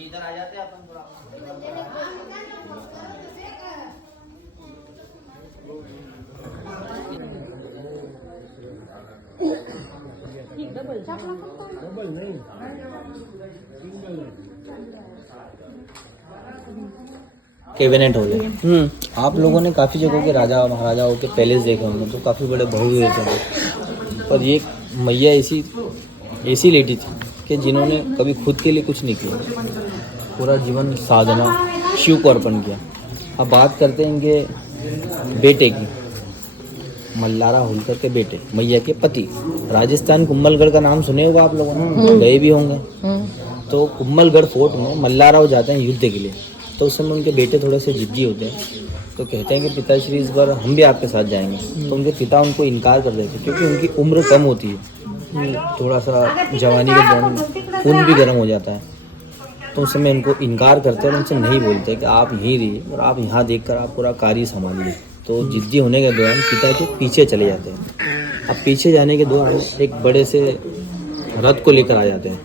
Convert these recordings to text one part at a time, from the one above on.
इधर आ जाते अपन थोड़ा डबल नहीं कैबिनेट हॉल है। आप लोगों ने काफ़ी जगहों के राजा महाराजाओं के पैलेस देखे होंगे, तो काफ़ी बड़े भव्य होते हैं। पर ये मैया ऐसी लेडी थी कि जिन्होंने कभी खुद के लिए कुछ नहीं किया, पूरा जीवन साधना शिव को अर्पण किया। अब बात करते हैं इनके बेटे की, मल्लारा होलकर के बेटे, मैया के पति। राजस्थान कुंभलगढ़ का नाम सुने होगा आप लोगों ने, गए भी होंगे। तो कुंभलगढ़ फोर्ट में मल्लारा हो जाते हैं युद्ध के लिए। तो उस समय उनके बेटे थोड़े से जिद्दी होते हैं, तो कहते हैं कि पिताश्री इस बार हम भी आपके साथ जाएंगे। तो उनके पिता उनको इनकार कर देते क्योंकि उनकी उम्र कम होती है, थोड़ा सा जवानी के दौरान खून भी गर्म हो जाता है। तो उस समय उनको इनकार करते हैं और उनसे नहीं बोलते कि आप यहीं रहिए और आप यहाँ देखकर आप पूरा कार्य संभालिए। तो जिद्दी होने के दौरान पिता के पीछे चले जाते हैं। अब पीछे जाने के दौरान एक बड़े से रथ को लेकर आ जाते हैं।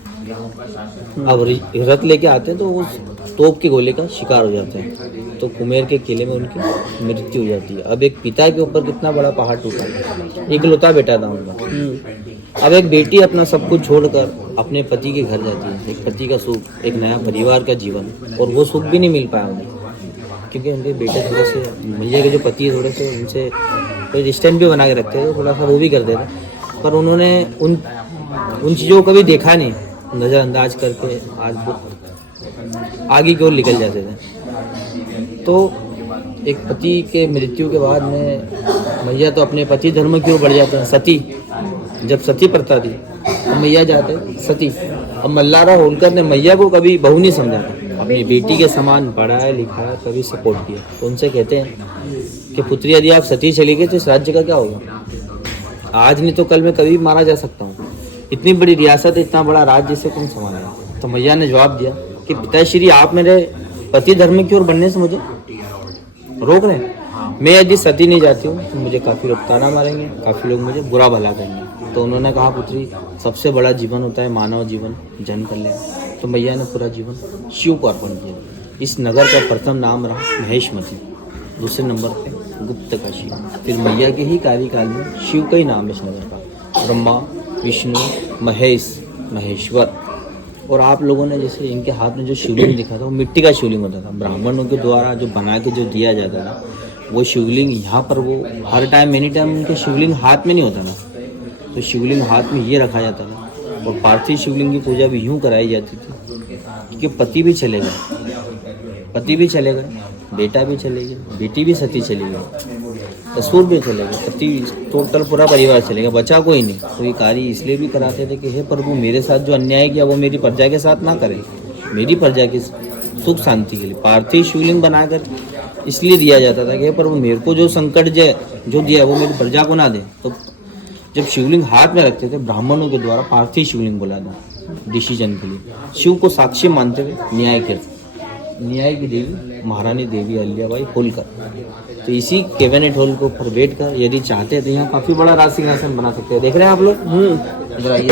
अब रथ लेके आते हैं तो उस तोप के गोले का शिकार हो जाते हैं। तो कुमेर के किले में उनकी मृत्यु हो जाती है। अब एक पिता के ऊपर कितना बड़ा पहाड़ टूटा है, इकलौता बेटा था उनका। अब एक बेटी अपना सब कुछ छोड़कर अपने पति के घर जाती है। एक पति का सुख, एक नया परिवार का जीवन, और वो सुख भी नहीं मिल पाया उन्हें क्योंकि उनके बेटे थोड़े से, मैया के जो पति है थोड़े से उनसे कोई डिस्टेंस भी बना के रखते थे, थोड़ा सा वो भी कर देते। पर उन्होंने उन चीज़ों को कभी देखा नहीं, नज़रअंदाज करके आज वो आगे की ओर निकल जाते थे। तो एक पति के मृत्यु के बाद में मैया तो अपने पति धर्म की ओर बढ़ जाते हैं। सती, जब सती प्रथा थी तो मैया जाते सती। अब मल्लारा होलकर ने मैया को कभी बहू नहीं समझा था, अपनी बेटी के समान पढ़ाया लिखाया, कभी सपोर्ट किया। तो उनसे कहते हैं कि पुत्री यदि आप सती चली गई तो इस राज्य का क्या होगा? आज नहीं तो कल मैं कभी मारा जा सकता हूँ। इतनी बड़ी रियासत, इतना बड़ा राज्य से कौन संभालेगा? तो मैया ने जवाब दिया कि पिताश्री आप मेरे पति धर्म की ओर बढ़ने से मुझे रोक रहे हैं। मैं यदि सती नहीं जाती हूँ तो मुझे काफ़ी लोग ताना मारेंगे, काफ़ी लोग मुझे बुरा भला कहेंगे। तो उन्होंने कहा पुत्री सबसे बड़ा जीवन होता है मानव जीवन, जन कल्याण। तो मैया ने पूरा जीवन शिव को अर्पण किया। इस नगर का प्रथम नाम रहा महेशमती, दूसरे नंबर पे गुप्त काशी। फिर मैया के ही कार्यकाल में शिव का ही नाम है इस नगर का, ब्रह्मा विष्णु महेश महेश्वर। और आप लोगों ने जैसे इनके हाथ में जो शिवलिंग दिखा था वो मिट्टी का शिवलिंग होता था, ब्राह्मणों के द्वारा जो बना के जो दिया जाता था वो शिवलिंग। यहाँ पर वो हर टाइम एनी टाइम उनके शिवलिंग हाथ में नहीं होता था, तो शिवलिंग हाथ में ये रखा जाता था। और पार्थिव शिवलिंग की पूजा भी यूँ कराई जाती थी क्योंकि पति भी चले गए, बेटा भी चले गए, बेटी भी सती चली गई, ससुर भी चले गए, पति, टोटल पूरा परिवार चले गया, बचा कोई नहीं। तो ये कार्य इसलिए भी कराते थे कि हे प्रभु मेरे साथ जो अन्याय किया वो मेरी प्रजा के साथ ना करे, मेरी प्रजा की सुख शांति के लिए पार्थिव शिवलिंग बनाकर इसलिए दिया जाता था कि हे प्रभु मेरे को जो संकट जो दिया वो मेरी प्रजा को ना दे। तो जब शिवलिंग हाथ में रखते थे ब्राह्मणों के द्वारा पार्थिव शिवलिंग बोला था डिसीजन के लिए। शिव को साक्षी मानते हुए न्याय की देवी महारानी देवी अहिल्याबाई होलकर। तो इसी कैबिनेट हॉल को ऊपर बैठ कर यदि चाहते हैं तो यहाँ काफी बड़ा राज सिंहासन बना सकते हैं। देख रहे हैं आप लोग, इधर आइए।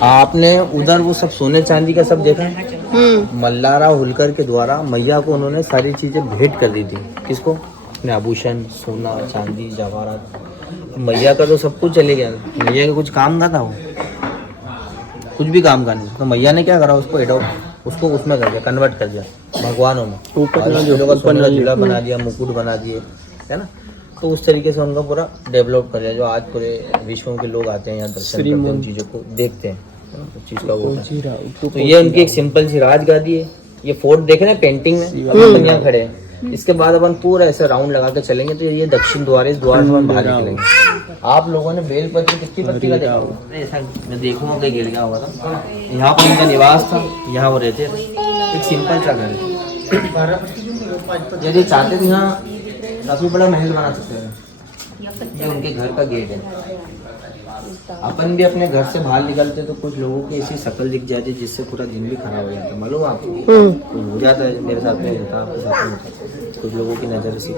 आपने उधर वो सब सोने चांदी का सब देखा है? मल्लारा होलकर के द्वारा मैया को उन्होंने सारी चीजें भेंट कर दी थी। किसको? अपने आभूषण, सोना चांदी जवाहरात। मैया का तो सब कुछ चले गया, मैया का कुछ काम का था, वो कुछ भी काम का नहीं। तो मैया ने क्या करा, उसको उसमें कर दिया, कन्वर्ट कर दिया भगवानों में। ऊपर बना दिया, मुकुट बना दिए, है ना। तो उस तरीके से उनका पूरा डेवलप कर दिया, जो आज पूरे विश्व के लोग आते हैं यहाँ दर्शन करते हैं, उन चीज़ों को देखते हैं, उस चीज़ का वो है। तो ये उनकी एक सिंपल सी राजगादी है। ये फोर्ट देख रहे हैं पेंटिंग में, अपन यहाँ खड़े हैं। इसके बाद अपन पूरा ऐसा राउंड लगा के चलेंगे तो ये दक्षिण द्वार है, इस द्वार से हम बाहर निकलेंगे। आप लोगों ने बेलपत्र कितनी पत्ती का देखा होगा? ऐसा मैं देखूंगा कहीं गिर गया होगा था। यहाँ पर उनका निवास था, यहाँ वो रहते थे। एक सिंपल सा घर है। यदि चाहते तो यहाँ काफी बड़ा महल बना सकते हैं। ये उनके घर का गेट है। अपन भी अपने घर से बाहर निकलते तो कुछ लोगों की ऐसी शक्ल दिख जाती जिससे पूरा दिन भी खराब हो जाता है। मालूम आपको तो हो जाता है, मेरे साथ में होता है, आपके साथ में होता है। कुछ लोगों की नज़र से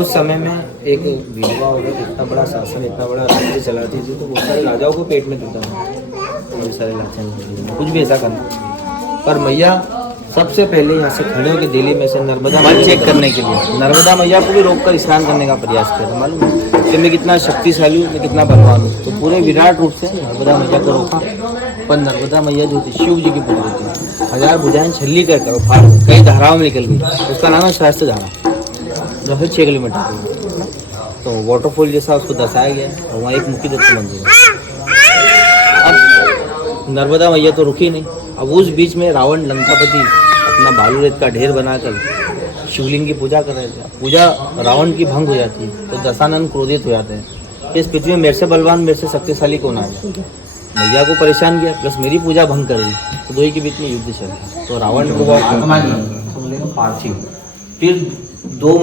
उस समय में एक विधवा औरत इतना बड़ा शासन, इतना बड़ा राज्य चलाती थी तो बहुत सारे राजाओं को पेट में दुखता था, बहुत सारे लाचार कुछ भी ऐसा करना। पर मैया सबसे पहले यहाँ से खड़े होकर दिल्ली में से नर्मदा मैया चेक करने के लिए नर्मदा मैया को भी रोककर स्नान करने का प्रयास किया था। मालूम है कि मैं कितना शक्तिशाली हूँ, मैं कितना बलवान हूँ। तो पूरे विराट रूप से नर्मदा मैया को रोका। पर नर्मदा मैया जो थी शिव जी की पुत्री थी, 1000 भुजाएं छल्ली कर फाड़ कई धाराओं में निकल गई। उसका नाम है सहस्त्र धारा, जो है 6 किलोमीटर। तो वाटरफॉल जैसा उसको दर्शाया गया और वहाँ एक मुखी दत्त मंदिर है। अब नर्मदा मैया तो रुकी नहीं। अब उस बीच में रावण लंकापति अपना बालू रेत का ढेर बनाकर शिवलिंग की पूजा कर रहे थे। पूजा रावण की भंग हो जाती है तो दशानन क्रोधित हो जाते हैं। इस पृथ्वी में मेरे से बलवान, मेरे से शक्तिशाली कौन आ जाए। मैया को परेशान किया प्लस मेरी पूजा भंग कर दी, तो दो ही के बीच में युद्ध चल रहा। तो रावण को वो आत्मा नहीं पार्थिव, फिर दो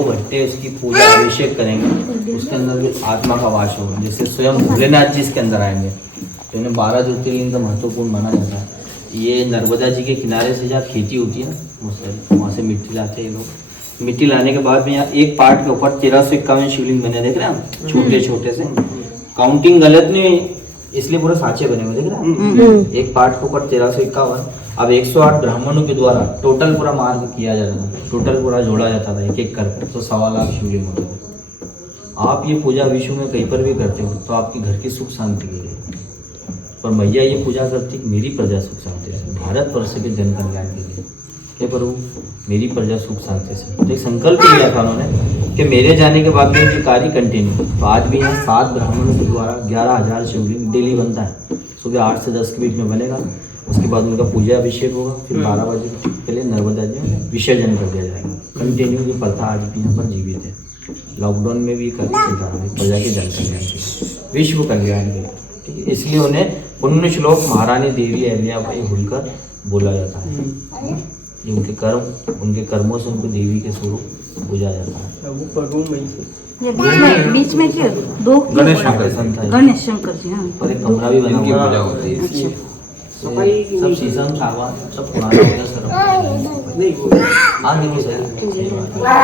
घंटे उसकी पूजा अभिषेक करेंगे, उसके अंदर भी आत्मा का वास होगा। जैसे स्वयं भोलेनाथ जी इसके अंदर आएंगे। तो इन्हें 12 ज्योतिर्लिंग का महत्वपूर्ण माना जाता है। ये नर्मदा जी के किनारे से जहाँ खेती होती है ना, वहाँ से मिट्टी लाते हैं ये लोग। मिट्टी लाने के बाद में यहाँ एक पार्ट के ऊपर 1351 शिवलिंग बने, देख रहे हैं आप, छोटे छोटे से। काउंटिंग गलत नहीं, इसलिए पूरे सांचे बने हुए, देख रहे हैं। एक पार्ट के ऊपर 1351। अब 108 ब्राह्मणों के द्वारा टोटल पूरा मार्ग किया जाता था, टोटल पूरा जोड़ा जाता था एक एक करके। तो 1.25 लाख शिवलिंग होते थे। आप ये पूजा विश्व में कहीं पर भी करते हो तो आपके घर की सुख शांति के लिए। पर मैया ये पूजा करती मेरी प्रजा सुख शांति से, भारतवर्ष के जन कल्याण के लिए। क्या प्रभु, मेरी प्रजा सुख शांति से। तो एक संकल्प लिया था उन्होंने कि मेरे जाने के बाद में ये कार्य कंटिन्यू। तो आज भी यहाँ 7 ब्राह्मणों के द्वारा 11,000 शिवलिंग डेली बनता है। सुबह 8 से 10 के बीच में बनेगा। उसके बाद उनका पूजा अभिषेक होगा। फिर 12 बजे के लिए नर्मदा जी में विसर्जन कर दिया जाएगा। कंटिन्यू ये प्रथा आज भी यहाँ पर जीवित है। लॉकडाउन में भी कार्य चल रहा है प्रजा के जन कल्याण के, विश्व कल्याण के। ठीक है, इसलिए उन्हें पुण्य श्लोक महारानी देवी अहिल्याबाई होलकर बोला जाता है। ये उनके कर्म, उनके कर्मों से उनको देवी के स्वरूप पूजा जाता है। बीच में क्या दो गणेश शंकर, गणेश शंकर जी। हाँ, और एक कमरा भी बना हुआ पूजा होती है। सब शीशम सागवान सब पुराना हो गया सर। हाँ देखिए सर, ना